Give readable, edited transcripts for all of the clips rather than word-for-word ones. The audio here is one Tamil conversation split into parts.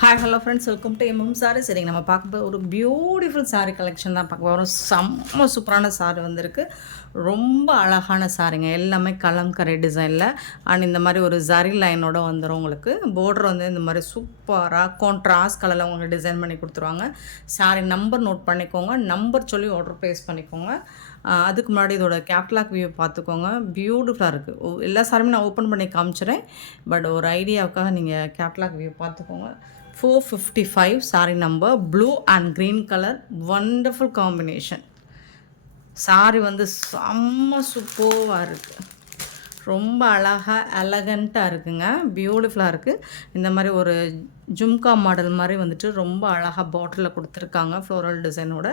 Hi hello friends, welcome to sorry. சரிங்க, நம்ம பார்க்க ஒரு பியூட்டிஃபுல் சாரீ கலெக்ஷன் தான் பார்க்க போகிறோம். செம்ம சூப்பரான சாரி வந்திருக்கு. ரொம்ப அழகான சாரிங்க, எல்லாமே கலம்கரை டிசைனில் அண்ட் இந்த மாதிரி ஒரு ஜரி லைனோட வந்துடும். உங்களுக்கு பார்டர் வந்து இந்த மாதிரி சூப்பராக கான்ட்ராஸ்ட் கலரில் உங்களுக்கு டிசைன் பண்ணி கொடுத்துருவாங்க. சாரி நம்பர் நோட் பண்ணிக்கோங்க, நம்பர் சொல்லி ஆர்டர் ப்ளேஸ் பண்ணிக்கோங்க. அதுக்கு முன்னாடி இதோட கேட்லாக் வியூ பார்த்துக்கோங்க. பியூட்டிஃபுல்லாக இருக்குது. எல்லா சாரியுமே நான் ஓப்பன் பண்ணி காமிச்சிடுறேன், பட் ஒரு ஐடியாவுக்காக நீங்கள் கேட்லாக் வியூ பார்த்துக்கோங்க. 455 sorry number, blue and green colour, wonderful combination. Sorry வந்து செம்ம சூப்பராக இருக்குது. ரொம்ப அழகாக எலகண்ட்டாக இருக்குங்க, பியூட்டிஃபுல்லாக இருக்குது. இந்த மாதிரி ஒரு ஜும்கா மாடல் மாதிரி வந்துட்டு ரொம்ப அழகாக பாட்டிலில் கொடுத்துருக்காங்க ஃப்ளோரல் டிசைனோட.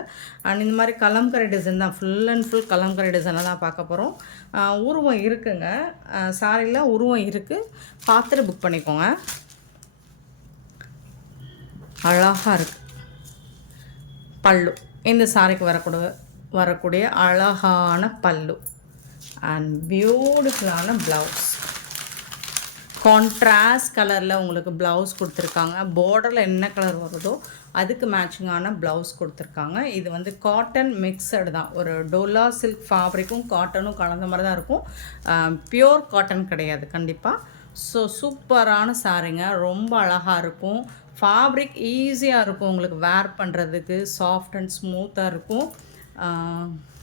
அண்ட் இந்த மாதிரி கலம்கரை டிசைன் தான், ஃபுல் அண்ட் ஃபுல் கலம்கரை டிசைனை தான் பார்க்க போகிறோம். உருவம் இருக்குங்க, சாரியில் உருவம் இருக்குது, பார்த்துட்டு புக் பண்ணிக்கோங்க. அழகாக இருக்குது பல்லு. இந்த சாரிக்கு வரக்கூடிய அழகான பல்லு அண்ட் பியூட்டிஃபுல்லான ப்ளவுஸ். கான்ட்ராஸ்ட் கலரில் உங்களுக்கு ப்ளவுஸ் கொடுத்துருக்காங்க. பார்டரில் என்ன கலர் வருதோ அதுக்கு மேட்சிங்கான ப்ளவுஸ் கொடுத்துருக்காங்க. இது வந்து காட்டன் மிக்சடு தான், ஒரு டோலா சில்க் ஃபேப்ரிக்கும் காட்டனும் கலந்த மாதிரி தான் இருக்கும். பியோர் காட்டன் கிடையாது கண்டிப்பாக. ஸோ சூப்பரான சாரிங்க, ரொம்ப அழகாக இருக்கும். ஃபேப்ரிக் ஈஸியாக இருக்கும் உங்களுக்கு வேர் பண்ணுறதுக்கு, சாஃப்ட் அண்ட் ஸ்மூத்தாக இருக்கும்.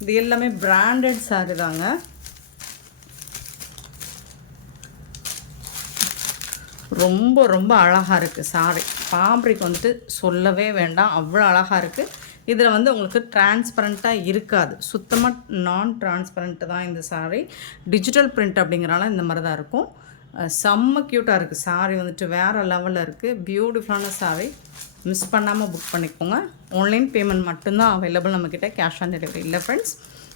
இது எல்லாமே பிராண்டட் சாரி தாங்க. ரொம்ப ரொம்ப அழகாக இருக்குது சாரி. ஃபேப்ரிக் வந்துட்டு சொல்லவே வேண்டாம், அவ்வளோ அழகாக இருக்குது. இதில் வந்து உங்களுக்கு டிரான்ஸ்பரண்ட்டாக இருக்காது, சுத்தமாக நான் டிரான்ஸ்பரண்ட்டு தான் இந்த சாரி. டிஜிட்டல் பிரிண்ட் அப்படிங்கிறனால இந்த மாதிரி தான் இருக்கும். செம்ம க்யூட்டாக இருக்குது சாரி, வந்துட்டு வேறு லெவலில் இருக்குது. பியூட்டிஃபுல்லான சாரி, மிஸ் பண்ணாமல் புக் பண்ணிக்கோங்க. ஆன்லைன் பேமெண்ட் மட்டும்தான் அவைலபிள் நம்மக்கிட்ட, கேஷ் ஆன் டெலிவரி இல்லை ஃப்ரெண்ட்ஸ்.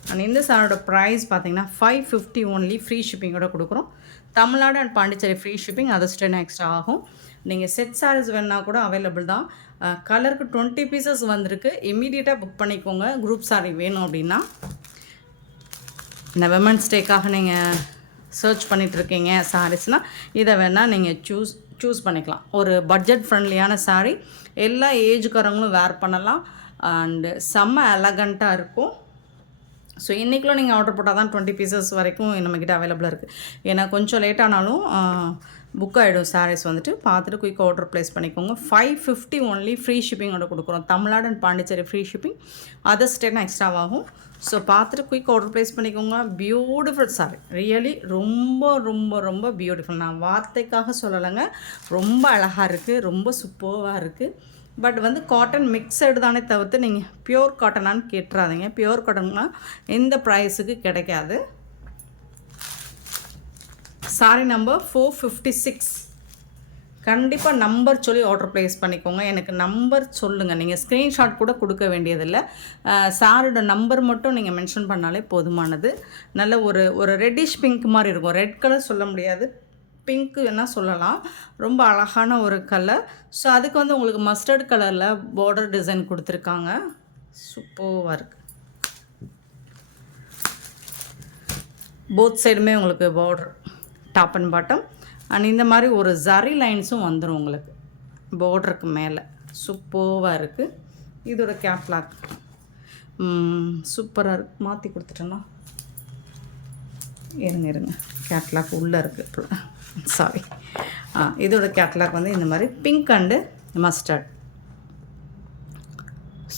அண்ட் இந்த சாரியோட ப்ரைஸ் பார்த்தீங்கன்னா 550 ஒன்லி, ஃப்ரீ ஷிப்பிங்கோட கொடுக்குறோம். Tamil Nadu and Pondicherry free shipping, அது 10 எக்ஸ்ட்ரா ஆகும். நீங்கள் செட் சாரீஸ் வேணால் கூட அவைலபிள் தான். கலருக்கு 20 பீசஸ் வந்திருக்கு, இம்மீடியட்டாக புக் பண்ணிக்கோங்க. குரூப் சாரி வேணும் அப்படின்னா. இந்த விமன்ஸ் டேக்காக நீங்கள் சர்ச் பண்ணிகிட்ருக்கீங்க சாரீஸ்னால் இதை வேணால் நீங்கள் சூஸ் பண்ணிக்கலாம். ஒரு பட்ஜெட் ஃப்ரெண்ட்லியான சாரீ, எல்லா ஏஜுக்காரங்களும் வேர் பண்ணலாம் அண்டு செம்ம எலகண்ட்டாக இருக்கும். ஸோ இன்றைக்குள்ள நீங்கள் ஆர்டர் போட்டால் தான் 20 பீசஸ் வரைக்கும் நம்மக்கிட்ட அவைலபிளாக இருக்குது. ஏன்னா கொஞ்சம் லேட் ஆனாலும் புக் ஆகிடும் சாரீஸ். வந்துட்டு பார்த்துட்டு குயிக் ஆர்டர் ப்ளேஸ் பண்ணிக்கோங்க. 550 ஒன்லி, ஃப்ரீ ஷிப்பிங்கோட கொடுக்குறோம். Tamil Nadu and Pondicherry free shipping, others 10 எக்ஸ்ட்ராவாகும். ஸோ பார்த்துட்டு குயிக் ஆர்டர் ப்ளேஸ் பண்ணிக்கோங்க. பியூட்டிஃபுல் சாரி, ரியலி ரொம்ப ரொம்ப ரொம்ப பியூட்டிஃபுல். நான் வார்த்தைக்காக சொல்லலைங்க, ரொம்ப அழகாக இருக்குது, ரொம்ப சூப்பராக இருக்குது. பட் வந்து காட்டன் மிக்சடு தானே தவிர்த்து நீங்கள் பியோர் காட்டனான்னு கேட்டுறாதீங்க. பியோர் காட்டன்னா இந்த ப்ரைஸுக்கு கிடைக்காது. Sorry number 456. கண்டிப்பாக நம்பர் சொல்லி ஆர்டர் ப்ளேஸ் பண்ணிக்கோங்க. எனக்கு நம்பர் சொல்லுங்கள், நீங்கள் ஸ்க்ரீன்ஷாட் கூட கொடுக்க வேண்டியதில்லை. சாரோட நம்பர் மட்டும் நீங்கள் மென்ஷன் பண்ணாலே போதுமானது. நல்ல ஒரு ரெட்டிஷ் பிங்க் மாதிரி இருக்கும். ரெட் கலர் சொல்ல முடியாது, பிங்க்கு வேணால் சொல்லலாம். ரொம்ப அழகான ஒரு கலர். ஸோ அதுக்கு வந்து உங்களுக்கு மஸ்டர்ட் கலரில் பார்டர் டிசைன் கொடுத்துருக்காங்க. சூப்பராக இருக்குது. போத் சைடுமே உங்களுக்கு border, top and bottom. And இந்த மாதிரி ஒரு ஜரி லைன்ஸும் வந்துடும் உங்களுக்கு பார்டருக்கு மேலே. சூப்பராக இருக்குது. இதோட கேட்லாக் சூப்பராக இருக்குது. மாற்றி கொடுத்துட்டேன்னா இருங்க, கேட்லாக் உள்ளே இருக்குது, சாரி. இதோட கேட்லாக் வந்து இந்த மாதிரி பிங்க் அண்டு மஸ்டர்ட்.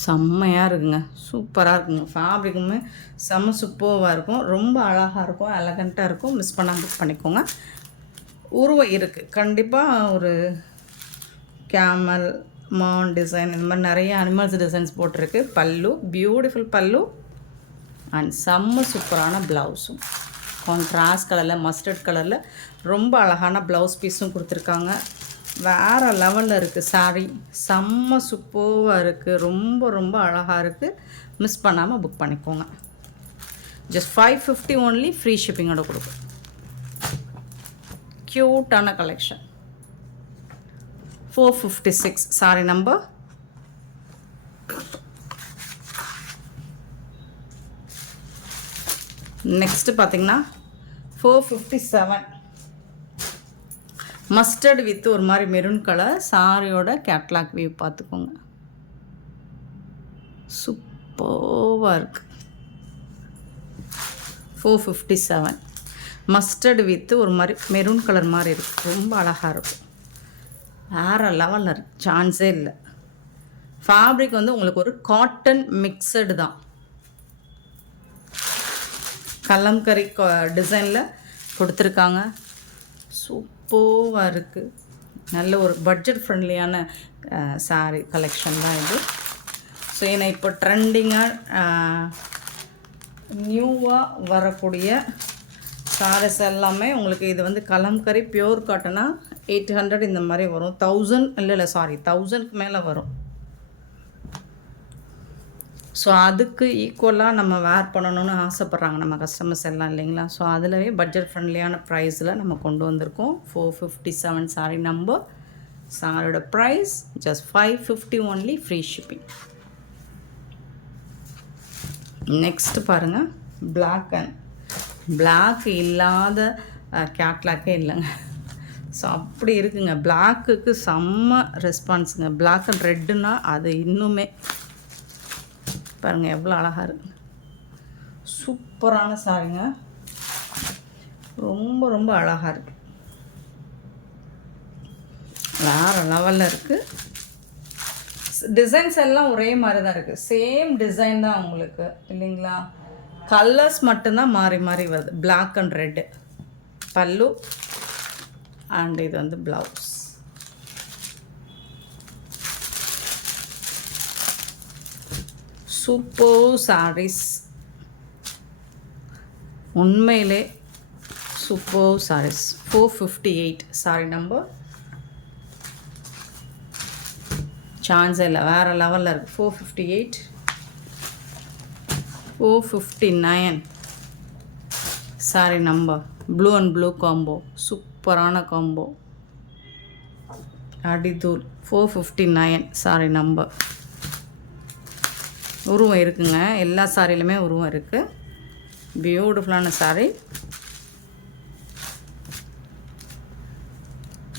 செம்மையாக இருக்குங்க, சூப்பராக இருக்குங்க. ஃபேப்ரிக்குமே செம்ம சூப்பராக இருக்கும், ரொம்ப அழகாக இருக்கும், எலகண்ட்டாக இருக்கும். மிஸ் பண்ணாமல் புக் பண்ணிக்கோங்க. உருவம் இருக்குது கண்டிப்பாக. ஒரு கேமல், மான் டிசைன், இந்த மாதிரி நிறைய அனிமல்ஸ் டிசைன்ஸ் போட்டிருக்கு. பல்லு, பியூட்டிஃபுல் பல்லு அண்ட் செம்ம சூப்பரான ப்ளவுஸும் கான்ட்ராஸ்ட் கலரில், மஸ்டர்ட் கலரில் ரொம்ப அழகான ப்ளவுஸ் பீஸும் கொடுத்துருக்காங்க. வேறு லெவலில் இருக்குது சாரீ, செம்ம சூப்பராக இருக்குது, ரொம்ப ரொம்ப அழகாக இருக்குது. மிஸ் பண்ணாமல் புக் பண்ணிக்கோங்க. ஜஸ்ட் 550 ஒன்லி, ஃப்ரீ ஷிப்பிங்கோட கொடுக்கும். க்யூட்டான கலெக்ஷன். 456 sorry number. நெக்ஸ்ட்டு பார்த்திங்கன்னா 457. மஸ்டர்ட் வித் ஒரு மாதிரி மெரூன் கலர் சாரியோட கேட்லாக் வியூ பார்த்துக்கோங்க. சூப்பராக இருக்குது. 457. மஸ்டர்டு வித்து ஒரு மாதிரி மெரூன் கலர் மாதிரி இருக்குது. ரொம்ப அழகாக இருக்கும். வேறு லெவலில் இருக்குது, சான்ஸே இல்லை. ஃபேப்ரிக் வந்து உங்களுக்கு ஒரு காட்டன் மிக்சடு தான். கலம்கரி டிசைனில் கொடுத்துருக்காங்க. சூப்பராக இருக்குது. நல்ல ஒரு பட்ஜெட் ஃப்ரெண்ட்லியான சாரீ கலெக்ஷன் தான் இது. ஸோ ஏன்னா இப்போ ட்ரெண்டிங்காக நியூவாக வரக்கூடிய சாரீஸ் எல்லாமே உங்களுக்கு இது வந்து கலம்கரி பியூர் காட்டனாக 800 இந்த மாதிரி வரும். 1000 இல்லை 1000க்கு மேலே வரும். ஸோ அதுக்கு ஈக்குவலாக நம்ம வேர் பண்ணணும்னு ஆசைப்பட்றாங்க நம்ம கஸ்டமர்ஸ் எல்லாம் இல்லைங்களா. ஸோ அதிலவே பட்ஜெட் ஃப்ரெண்ட்லியான ப்ரைஸில் நம்ம கொண்டு வந்திருக்கோம். 457 சாரீ நம்பர். சாரியோட price just 550 only, free shipping. Next பாருங்கள், பிளாக் இல்லாத கேட்லாக்கே இல்லைங்க. ஸோ அப்படி இருக்குங்க. பிளாக்குக்கு செம்ம ரெஸ்பான்ஸுங்க. பிளாக் அண்ட் ரெட்டுன்னா அது இன்னுமே பாருங்கள் எவ்வளோ அழகாக இருக்குது. சூப்பரான சாரிங்க. ரொம்ப ரொம்ப அழகாக இருக்குது. வேறு லெவலில் இருக்குது. டிசைன்ஸ் எல்லாம் ஒரே மாதிரி தான் இருக்குது. சேம் டிசைன் தான் உங்களுக்கு இல்லைங்களா. கலர்ஸ் மட்டும்தான் மாறி மாறி வருது. பிளாக் அண்ட் ரெட்டு பல்லு அண்ட் இது வந்து ப்ளவுஸ். சூப்பர் சாரீஸ், உண்மையிலே சூப்பர் சாரீஸ். 458 sorry number. சான்ஸே இல்லை, வேறு லெவலில் இருக்குது. 458. 459 sorry number. Blue and blue combo, சூப்பரான காம்போ, அடிதூள். 459 sorry number. உருவம் இருக்குங்க, எல்லா சாரிலுமே உருவம் இருக்குது. பியூட்டிஃபுல்லான சாரி.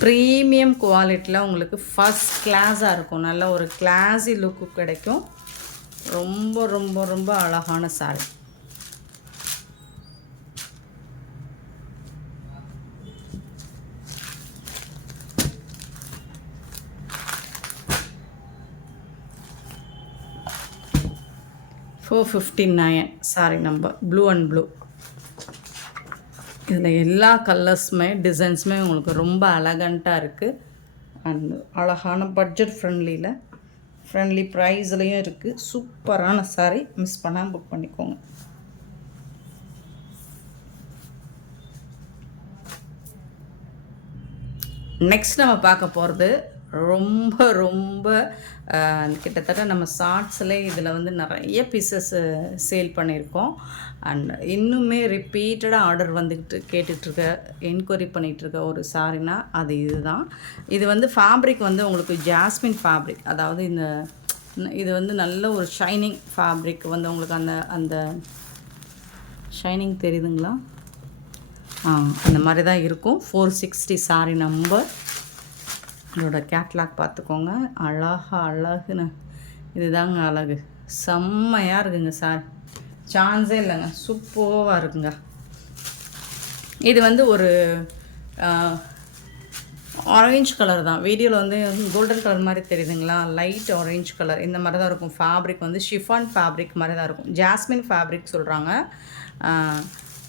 ப்ரீமியம் குவாலிட்டியில் உங்களுக்கு ஃபஸ்ட் கிளாஸாக இருக்கும். நல்ல ஒரு கிளாஸி லுக்கு கிடைக்கும். ரொம்ப ரொம்ப ரொம்ப அழகான sorry. $459 sorry number. Blue and blue. இதில் எல்லா கலர்ஸுமே டிசைன்ஸுமே உங்களுக்கு ரொம்ப எலகண்ட்டாக இருக்குது. அண்ட் அழகான பட்ஜெட் ஃப்ரெண்ட்லி ப்ரைஸ்லேயும் இருக்குது. சூப்பரான சாரி. மிஸ் பண்ணாமல் புக் பண்ணிக்கோங்க. நெக்ஸ்ட் நம்ம பார்க்க போகிறது ரொம்ப ரொம்ப கிட்டத்தட்ட நம்ம ஷார்ட்ஸில் இதில் வந்து நிறைய பீசஸ் சேல் பண்ணியிருக்கோம். அண்ட் இன்னுமே ரிப்பீட்டடாக ஆர்டர் வந்துக்கிட்டு கேட்டுட்ருக்க, என்கொயரி பண்ணிகிட்ருக்க ஒரு சாரினா அது இதுதான். இது வந்து ஃபேப்ரிக் வந்து உங்களுக்கு ஜாஸ்மின் ஃபேப்ரிக். அதாவது இது வந்து நல்ல ஒரு ஷைனிங் ஃபேப்ரிக் வந்து உங்களுக்கு அந்த ஷைனிங் தெரியுதுங்களா? அந்த மாதிரி தான் இருக்கும். 460 சாரி நம்பர். இதோட கேட்லாக் பார்த்துக்கோங்க. அழகுன்னு இதுதாங்க அழகு. செம்மையாக இருக்குங்க சார். சான்ஸே இல்லைங்க. சூப்பராக இருக்குங்க. இது வந்து ஒரு ஆரஞ்சு கலர் தான். வீடியோவில் வந்து கோல்டன் கலர் மாதிரி தெரியுதுங்களா? லைட் ஆரஞ்சு கலர் இந்த மாதிரி தான் இருக்கும். ஃபேப்ரிக் வந்து ஷிஃபான் ஃபேப்ரிக் மாதிரி தான் இருக்கும். ஜாஸ்மின் ஃபேப்ரிக் சொல்கிறாங்க.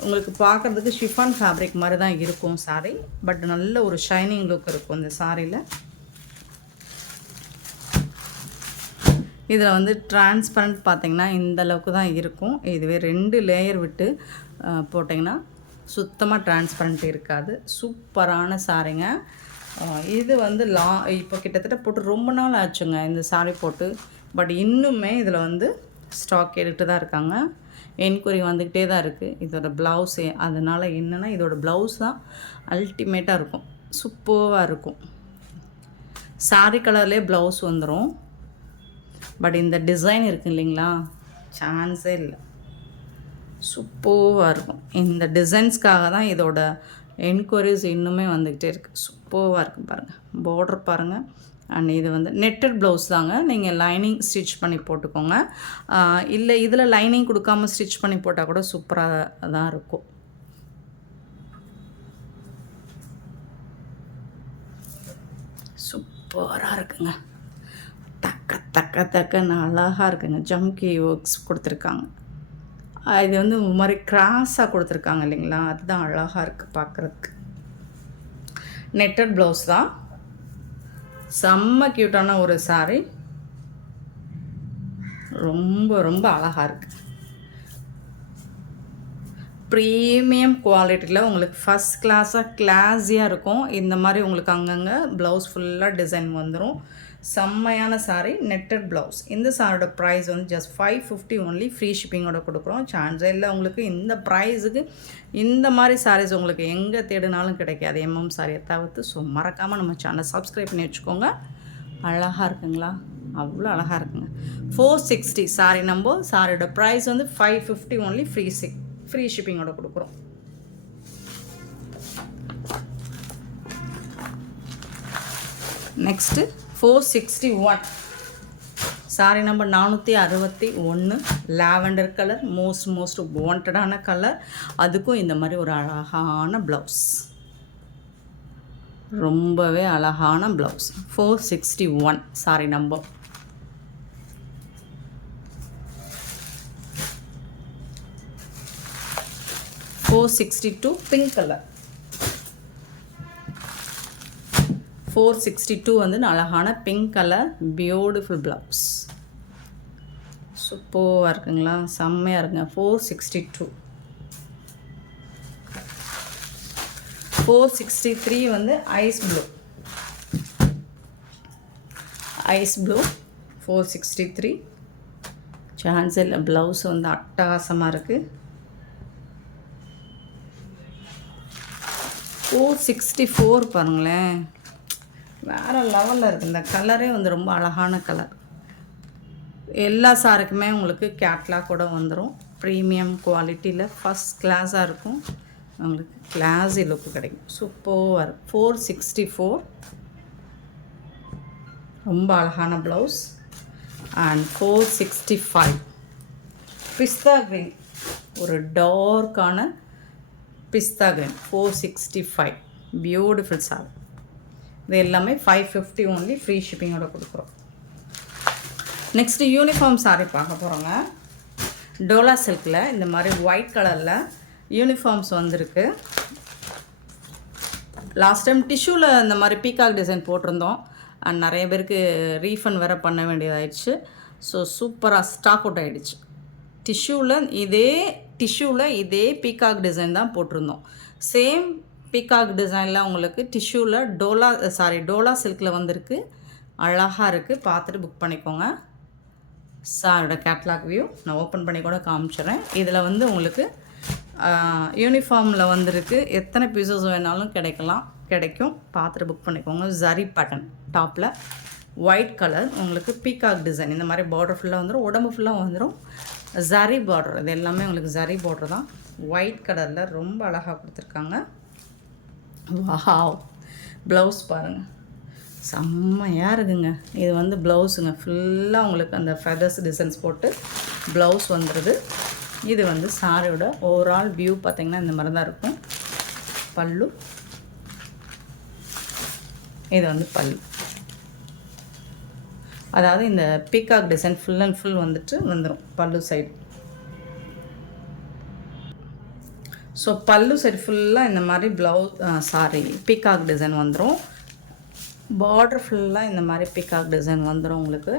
உங்களுக்கு பார்க்குறதுக்கு ஷிஃபான் ஃபேப்ரிக் மாதிரி தான் இருக்கும் சாரீ. பட் நல்ல ஒரு ஷைனிங் லுக் இருக்கும் இந்த சாரியில். இதில் வந்து டிரான்ஸ்பரண்ட் பார்த்திங்கன்னா இந்த அளவுக்கு தான் இருக்கும். இதுவே 2 லேயர் விட்டு போட்டிங்கன்னா சுத்தமாக டிரான்ஸ்பரண்ட் இருக்காது. சூப்பரான சாரிங்க. இது வந்து இப்போ கிட்டத்தட்ட போட்டு ரொம்ப நாள் ஆச்சுங்க இந்த சாரி போட்டு. பட் இன்னுமே இதில் வந்து ஸ்டாக் எடுத்துகிட்டு தான் இருக்காங்க. என்கொயரி வந்துக்கிட்டே தான் இருக்குது. இதோட ப்ளவுஸே அதனால் என்னென்னா இதோட ப்ளவுஸ் தான் அல்டிமேட்டாக இருக்கும். சூப்பராக இருக்கும். சாரி கலர்லேயே ப்ளவுஸ் வந்துடும். பட் இந்த டிசைன் இருக்குது இல்லைங்களா, சான்ஸே இல்லை. சூப்பராக இருக்கும். இந்த டிசைன்ஸ்க்காக தான் இதோட என்கொயரிஸ் இன்னுமே வந்துக்கிட்டே இருக்குது. சூப்பராக இருக்குது பாருங்கள். பார்டர் பாருங்கள். அண்ட் இது வந்து நெட்டட் ப்ளவுஸ் தாங்க. நீங்கள் லைனிங் ஸ்டிச் பண்ணி போட்டுக்கோங்க. இல்லை இதில் லைனிங் கொடுக்காமல் ஸ்டிச் பண்ணி போட்டால் கூட சூப்பராக தான் இருக்கும். சூப்பராக இருக்குங்க. தக்கன்னு அழகாக இருக்குங்க. ஜம்கி ஒர்க்ஸ் கொடுத்துருக்காங்க. இது வந்து ஒரு மாதிரி கிராஸாக கொடுத்துருக்காங்க இல்லைங்களா, அதுதான் அழகாக இருக்குது பார்க்குறதுக்கு. நெட்டட் ப்ளவுஸ் தான். செம்ம க்யூட்டான ஒரு சாரீ. ரொம்ப ரொம்ப அழகாக இருக்குது. ப்ரீமியம் குவாலிட்டியில் உங்களுக்கு ஃபஸ்ட் கிளாஸாக கிளாஸியாக இருக்கும். இந்த மாதிரி உங்களுக்கு அங்கங்கே ப்ளவுஸ் ஃபுல்லாக டிசைன் வந்துடும். செம்மையான சாரீ, நெட்டட் ப்ளவுஸ். இந்த சாரியோட ப்ரைஸ் வந்து ஜஸ்ட் 550 ஒன்லி. ஃப்ரீ ஷிப்பிங்கோட கொடுக்குறோம். சான்ஸே இல்லை உங்களுக்கு இந்த ப்ரைஸுக்கு இந்த மாதிரி சாரீஸ் உங்களுக்கு எங்கே தேடினாலும் கிடைக்காது, எம்எம் சாரியை தவிர்த்து. ஸோ மறக்காமல் நம்ம சேனலை சப்ஸ்கிரைப் பண்ணி வச்சுக்கோங்க. அழகாக இருக்குங்களா, அவ்வளோ அழகாக இருக்குங்க. 460 சாரி நம்பர். சாரியோட ப்ரைஸ் வந்து 550 ஒன்லி. ஃப்ரீ ஷிப்பிங்கோட கொடுக்குறோம். Next 461 sari number 461. Lavender colour, most வாண்டடான கலர். அதுக்கும் இந்த மாதிரி ஒரு அழகான ப்ளவுஸ், ரொம்பவே அழகான blouse. 461 sari number. $462 pink colour. 462 வந்து அழகான பிங்க் கலர், பியூட்டிஃபுல் ப்ளவுஸ். சூப்பராக இருக்குங்களா, செம்மையாக இருக்குங்க. 462. 463 வந்து ஐஸ் ப்ளூ. 463 சான்ஸ் இல்லை. ப்ளவுஸ் வந்து அட்டகாசமாக இருக்குது. 464 பாருங்களேன், வேறு லெவலில் இருக்குது. இந்த கலரே வந்து ரொம்ப அழகான கலர். எல்லா சாருக்குமே உங்களுக்கு கேட்லாக் கூட வந்துடும். ப்ரீமியம் குவாலிட்டியில் ஃபஸ்ட் கிளாஸாக இருக்கும். உங்களுக்கு கிளாஸி லுக்கு கிடைக்கும். சூப்பர். 464 ரொம்ப அழகான ப்ளவுஸ். அண்ட் 465 பிஸ்தா க்ரீன், ஒரு டார்க்கான பிஸ்தா க்ரீன். 465 beautiful sorry. இது எல்லாமே 550 ஒன்லி. ஃப்ரீ ஷிப்பிங்கோட கொடுக்குறோம். நெக்ஸ்ட்டு யூனிஃபார்ம் சாரீ பார்க்க போகிறோங்க. டோலா சில்கில் இந்த மாதிரி ஒயிட் கலரில் யூனிஃபார்ம்ஸ் வந்திருக்கு. லாஸ்ட் டைம் டிஷ்யூவில் இந்த மாதிரி பீகாக் டிசைன் போட்டிருந்தோம். அண்ட் நிறைய பேருக்கு ரீஃபண்ட் வேறு பண்ண வேண்டியதாகிடுச்சு. ஸோ சூப்பராக ஸ்டாக் அவுட் ஆகிடுச்சு. டிஷ்யூவில் இதே பீகாக் டிசைன் தான் போட்டிருந்தோம். சேம் பீகாக் டிசைனில் உங்களுக்கு டிஷ்யூவில் டோலா சில்கில் வந்திருக்கு. அழகாக இருக்குது. பார்த்துட்டு புக் பண்ணிக்கோங்க. சாரோட கேட்லாக் வியூ நான் ஓப்பன் பண்ணி கூட காமிச்சிடுறேன். இதில் வந்து உங்களுக்கு யூனிஃபார்மில் வந்திருக்கு. எத்தனை பீசஸ் வேணாலும் கிடைக்கும். பார்த்துட்டு புக் பண்ணிக்கோங்க. ஜரி பேட்டர்ன் டாப்பில் ஒயிட் கலர், உங்களுக்கு பீகாக் டிசைன். இந்த மாதிரி பார்டர் ஃபுல்லாக வந்துடும், உடம்பு ஃபுல்லாக வந்துடும். ஜரி பார்டர், இது எல்லாமே உங்களுக்கு ஜரி பார்டர் தான். ஒயிட் கலரில் ரொம்ப அழகாக கொடுத்துருக்காங்க. வாவ், ப்ளவுஸ் பாருங்கள், செம்மையாக இருக்குங்க. இது வந்து ப்ளவுஸுங்க. ஃபுல்லாக உங்களுக்கு அந்த ஃபெதர்ஸ் டிசைன்ஸ் போட்டு ப்ளவுஸ் வந்துடுது. இது வந்து சாரியோட ஓவரால் வியூ பார்த்திங்கன்னா இந்த மாதிரி தான் இருக்கும். பல்லு, இது வந்து பல்லு. அதாவது இந்த peacock design full and full வந்துடும் பல்லு சைடு. ஸோ பல்லு சைடு ஃபுல்லாக இந்த மாதிரி பீகாக் டிசைன் வந்துடும். பார்டர் ஃபுல்லாக இந்த மாதிரி பீகாக் டிசைன் வந்துடும் உங்களுக்கு.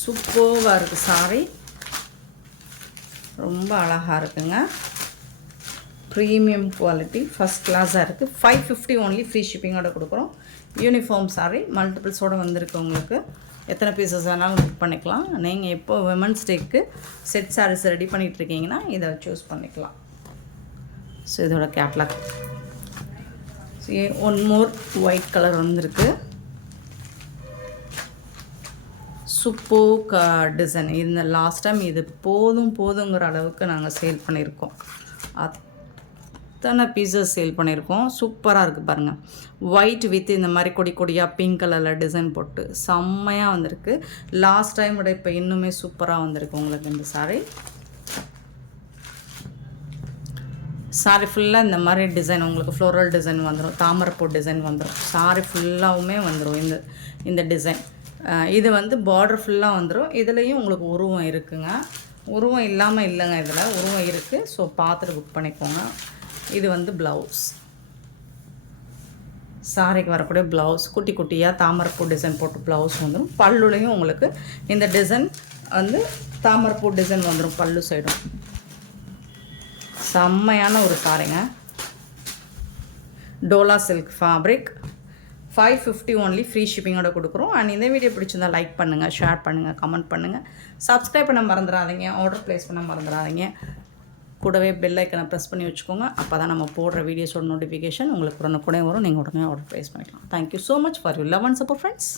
சூப்பராக இருக்குது சாரி, ரொம்ப அழகாக இருக்குங்க. ப்ரீமியம் குவாலிட்டி, ஃபஸ்ட் கிளாஸாக இருக்குது. 550 ஒன்லி. ஃப்ரீ ஷிப்பிங்கோட கொடுக்குறோம். யூனிஃபார்ம் சாரி மல்டிபிள்ஸோடு வந்திருக்கு. உங்களுக்கு எத்தனை பீசஸ் வேணாலும் புக் பண்ணிக்கலாம். நீங்கள் எப்போ விமன்ஸ் டேக்கு செட் சாரீஸ் ரெடி பண்ணிகிட்ருக்கீங்கன்னா இதை சூஸ் பண்ணிக்கலாம். ஸோ இதோட catalogue. One more white colour வந்திருக்கு. Super design. இந்த லாஸ்ட் டைம் இது போதுங்கிற அளவுக்கு நாங்கள் சேல் பண்ணியிருக்கோம். எத்தனை பீசஸ் சேல் பண்ணியிருக்கோம். சூப்பராக இருக்குது பாருங்கள். ஒயிட் வித் இந்த மாதிரி கொடி கொடியாக பிங்க் கலரில் டிசைன் போட்டு செம்மையாக வந்திருக்கு. லாஸ்ட் டைம் விட இப்போ இன்னுமே சூப்பராக வந்திருக்கு உங்களுக்கு இந்த சாரீ. சாரீ ஃபுல்லாக இந்த மாதிரி டிசைன் உங்களுக்கு ஃப்ளோரல் டிசைன் வந்துடும், தாமரைப்பூ டிசைன் வந்துடும். சாரீ ஃபுல்லாகவுமே வந்துடும் இந்த டிசைன். இது வந்து பார்டர் ஃபுல்லாக வந்துடும். இதுலேயும் உங்களுக்கு உருவம் இருக்குங்க. உருவம் இல்லாமல் இல்லைங்க, இதில் உருவம் இருக்குது. ஸோ பார்த்துட்டு புக் பண்ணிக்கோங்க. இது வந்து ப்ளவுஸ், சாரிக்கு வரக்கூடிய ப்ளவுஸ் குட்டி குட்டியாக தாமரைப்பூ டிசைன் போட்டு ப்ளவுஸ் வந்துடும். பல்லுலையும் உங்களுக்கு இந்த டிசைன் வந்து தாமரைப்பூ டிசைன் வந்துடும் பல்லு சைடும். செம்மையான ஒரு சாரிங்க. Dola silk fabric 550 only, free ஷிப்பிங்கோட கொடுக்குறோம். அண்ட் இந்த வீடியோ பிடிச்சிருந்தா லைக் பண்ணுங்கள், ஷேர் பண்ணுங்கள், கமெண்ட் பண்ணுங்கள், சப்ஸ்கிரைப் பண்ண மறந்துடாதீங்க, ஆர்டர் ப்ளேஸ் பண்ண மறந்துடாதீங்க. கூடவே பெல் ஐக்கனை ப்ரெஸ் பண்ணி வச்சுக்கோங்க. அப்போ தான் நம்ம போடுற வீடியோஸோட நோட்டிஃபிகேஷன் உங்களுக்கு உடனே வரும். நீங்கள் உடனே ஆர்டர் ப்ளேஸ் பண்ணிக்கலாம். Thank you so much for you love and support friends.